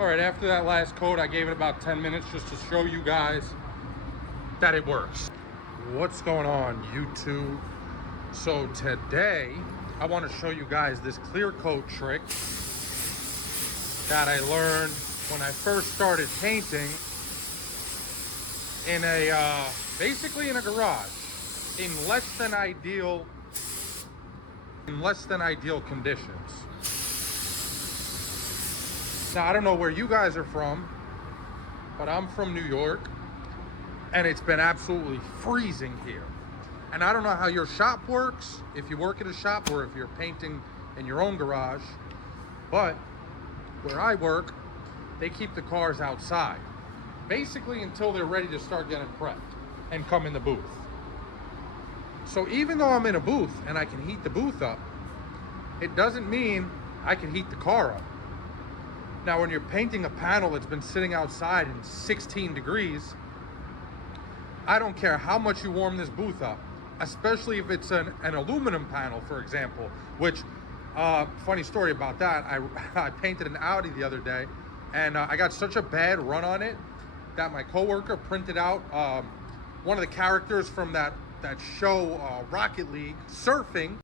All right, after that last coat, I gave it about 10 minutes just to show you guys that it works. What's going on, YouTube? So today, I want to show you guys this clear coat trick that I learned when I first started painting in a, basically in a garage, in less than ideal conditions. Now, I don't know where you guys are from, but I'm from New York, and it's been absolutely freezing here. And I don't know how your shop works, if you work at a shop or if you're painting in your own garage, but where I work, they keep the cars outside, basically until they're ready to start getting prepped and come in the booth. So even though I'm in a booth and I can heat the booth up, it doesn't mean I can heat the car up. Now, when you're painting a panel that's been sitting outside in 16 degrees, I don't care how much you warm this booth up, especially if it's an aluminum panel, for example, which, funny story about that, I painted an Audi the other day, and I got such a bad run on it that my coworker printed out one of the characters from that show, Rocket League, surfing,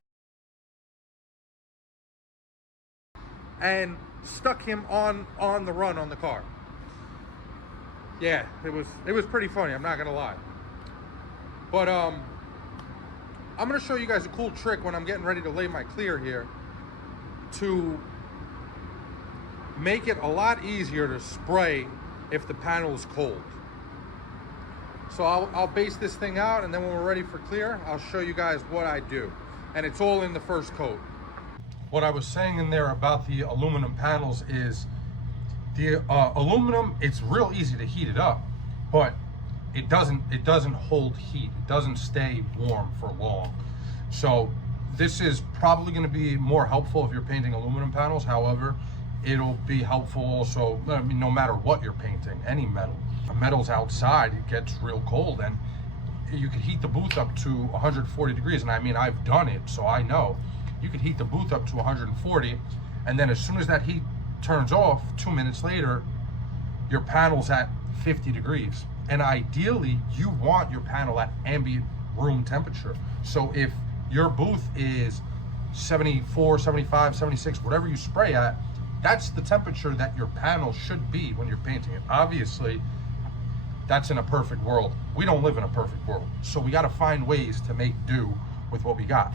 and stuck him on the run on the car. Yeah, it was pretty funny, I'm not gonna lie. But I'm gonna show you guys a cool trick when I'm getting ready to lay my clear here to make it a lot easier to spray if the panel is cold. So I'll base this thing out, and then when we're ready for clear, I'll show you guys what I do. And it's all in the first coat. What I was saying in there about the aluminum panels is the aluminum, it's real easy to heat it up, but it doesn't hold heat. It doesn't stay warm for long. So this is probably going to be more helpful if you're painting aluminum panels. However, it'll be helpful also, I mean, no matter what you're painting, any metal. The metal's outside, it gets real cold, and you can heat the booth up to 140 degrees. And I mean, I've done it, so I know. You could heat the booth up to 140, and then as soon as that heat turns off, 2 minutes later, your panel's at 50 degrees. And ideally, you want your panel at ambient room temperature. So if your booth is 74, 75, 76, whatever you spray at, that's the temperature that your panel should be when you're painting it. Obviously, that's in a perfect world. We don't live in a perfect world. So we gotta find ways to make do with what we got.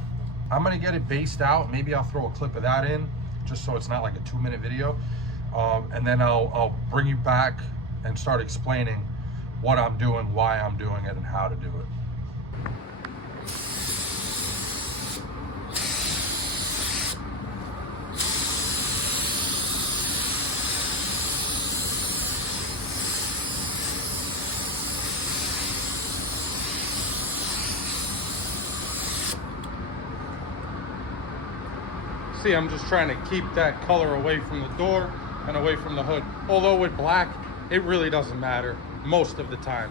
I'm gonna get it based out. Maybe I'll throw a clip of that in, just so it's not like a 2-minute video. And then I'll bring you back and start explaining what I'm doing, why I'm doing it, and how to do it. See, I'm just trying to keep that color away from the door and away from the hood. Although with black, it really doesn't matter most of the time.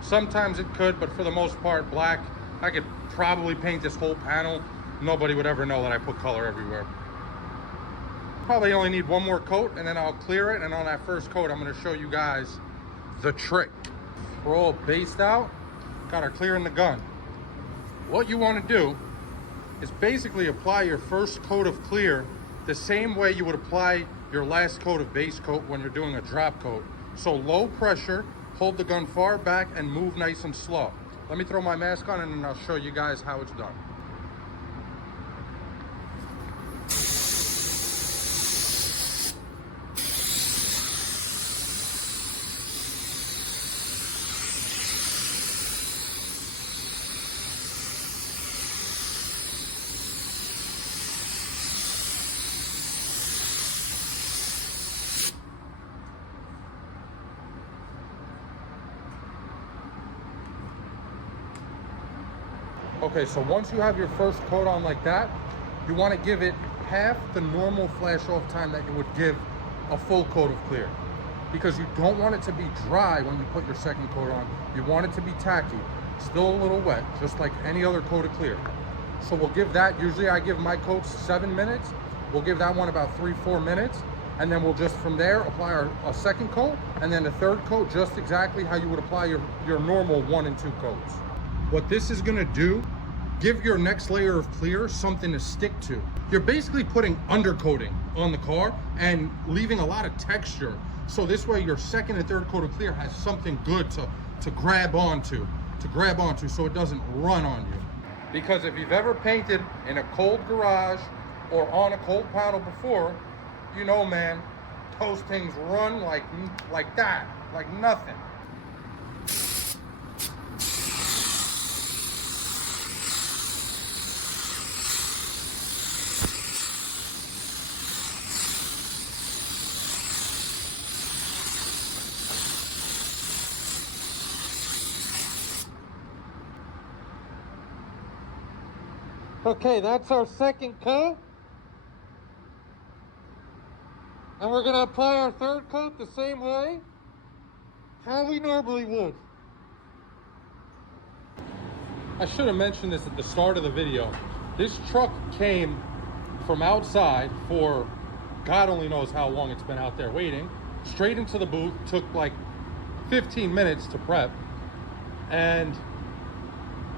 Sometimes it could, but for the most part, black, I could probably paint this whole panel. Nobody would ever know that I put color everywhere. Probably only need one more coat, and then I'll clear it. And on that first coat, I'm gonna show you guys the trick. We're all based out, got our clear in the gun. What you wanna do is basically apply your first coat of clear the same way you would apply your last coat of base coat when you're doing a drop coat. So low pressure, hold the gun far back, and move nice and slow. Let me throw my mask on, and then I'll show you guys how it's done. Okay, so once you have your first coat on like that, you want to give it half the normal flash off time that you would give a full coat of clear, because you don't want it to be dry when you put your second coat on. You want it to be tacky, still a little wet, just like any other coat of clear. So we'll give that, usually I give my coats 7 minutes. We'll give that one about 3-4 minutes, And then we'll just from there apply a second coat, and then a third coat, just exactly how you would apply your normal 1 and 2 coats. What this is gonna do, give your next layer of clear something to stick to. You're basically putting undercoating on the car and leaving a lot of texture. So this way your second and third coat of clear has something good to grab onto, so it doesn't run on you. Because if you've ever painted in a cold garage or on a cold panel before, you know, man, those things run like that, like nothing. Okay, that's our second coat. And we're gonna apply our third coat the same way how we normally would. I should have mentioned this at the start of the video. This truck came from outside for God only knows how long it's been out there waiting, straight into the booth, took like 15 minutes to prep. And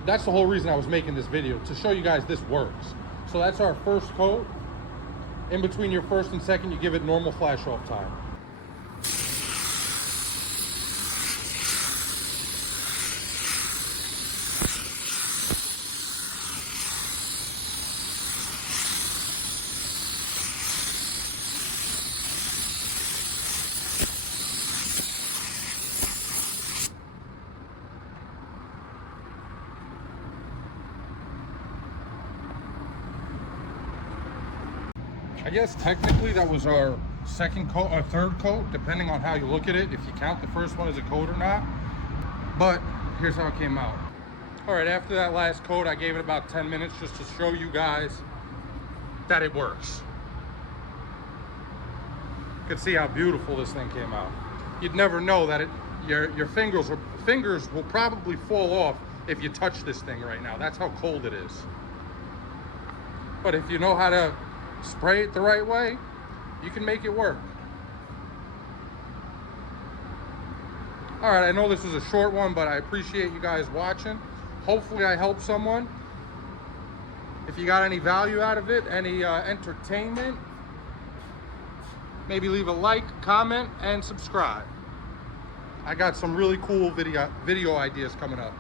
that's the whole reason I was making this video, to show you guys this works. So that's our first coat. In between your first and second, you give it normal flash off time. I guess technically that was our second coat or third coat, depending on how you look at it, if you count the first one as a coat or not. But here's how it came out. All right, after that last coat, I gave it about 10 minutes just to show you guys that it works. You can see how beautiful this thing came out. You'd never know that your fingers will probably fall off if you touch this thing right now. That's how cold it is. But if you know how to spray it the right way, you can make it work. All right, I know this is a short one, but I appreciate you guys watching. Hopefully I helped someone. If you got any value out of it, any entertainment, maybe leave a like, comment, and subscribe. I got some really cool video ideas coming up.